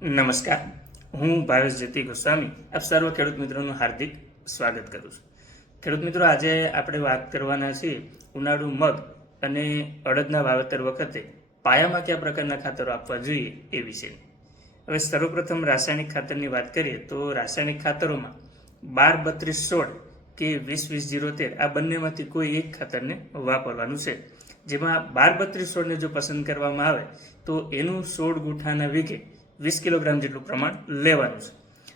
નમસ્કાર, હું ભાવેશ જ્યોતિ ગોસ્વામી આપ સર્વ ખેડૂત મિત્રોનું હાર્દિક સ્વાગત કરું છું. ખેડૂત મિત્રો, આજે આપણે વાત કરવાના છીએ ઉનાળુ મગ અને અડદના વાવેતર વખતે પાયામાં કયા પ્રકારના ખાતરો આપવા જોઈએ એ વિશે. હવે સર્વપ્રથમ રાસાયણિક ખાતરની વાત કરીએ તો રાસાયણિક ખાતરોમાં 12-32-16 કે 20-20-0-13 આ બંનેમાંથી કોઈ એક ખાતરને વાપરવાનું છે. જેમાં 12-32-16ને જો પસંદ કરવામાં આવે તો એનું 16 ગુઠાના વીઘે 20 કિલોગ્રામ જેટલું પ્રમાણ લેવાનું છે.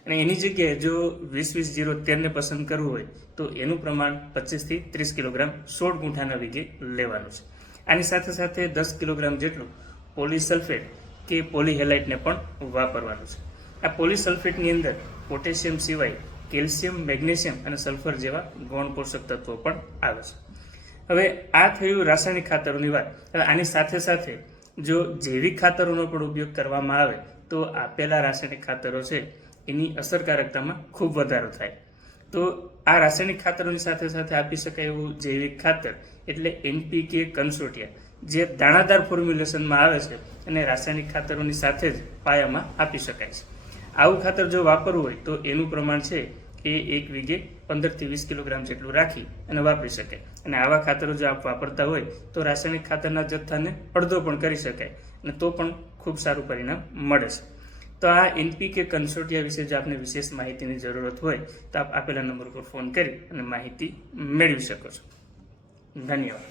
અને એની જગ્યાએ જો 20-20-0-13ને પસંદ કરવું હોય તો એનું પ્રમાણ 25 થી 30 કિલોગ્રામ 16 ગુંઠાના વીઘે લેવાનું છે. આની સાથે સાથે 10 કિલોગ્રામ જેટલું પોલીસલ્ફેટ કે પોલીહેલાઇટને પણ વાપરવાનું છે. આ પોલીસલ્ફેટની અંદર પોટેશિયમ સિવાય કેલ્શિયમ, મેગ્નેશિયમ અને સલ્ફર જેવા ગૌણ પોષક તત્વો પણ આવે છે. હવે આ થયું રાસાયણિક ખાતરોની વાત. હવે આની સાથે સાથે જો જૈવિક ખાતરોનો પણ ઉપયોગ કરવામાં આવે તો આપેલા રાસાયણિક ખાતરો છે એની અસરકારકતામાં ખૂબ વધારો થાય. તો આ રાસાયણિક ખાતરોની સાથે સાથે આપી શકાય એવું જૈવિક ખાતર એટલે NPK કન્સોર્ટિયા, જે દાણાદાર ફોર્મ્યુલેશનમાં આવે છે અને રાસાયણિક ખાતરોની સાથે જ પાયામાં આપી શકાય છે. આવું ખાતર જો વાપરવું હોય તો એનું પ્રમાણ છે એ એક વીઘે 15 થી 20 કિલોગ્રામ જેટલું રાખી અને વાપરી શકાય. અને આવા ખાતરો જો આપ વાપરતા હોય તો રાસાયણિક ખાતરના જથ્થાને અડધો પણ કરી શકાય અને તો પણ ખૂબ સારું પરિણામ મળે છે. તો આ NPK કન્સોર્ટિયા વિશે જો આપને વિશેષ માહિતીની જરૂરત હોય તો આપ આપેલા નંબર પર ફોન કરી અને માહિતી મેળવી શકો છો. ધન્યવાદ.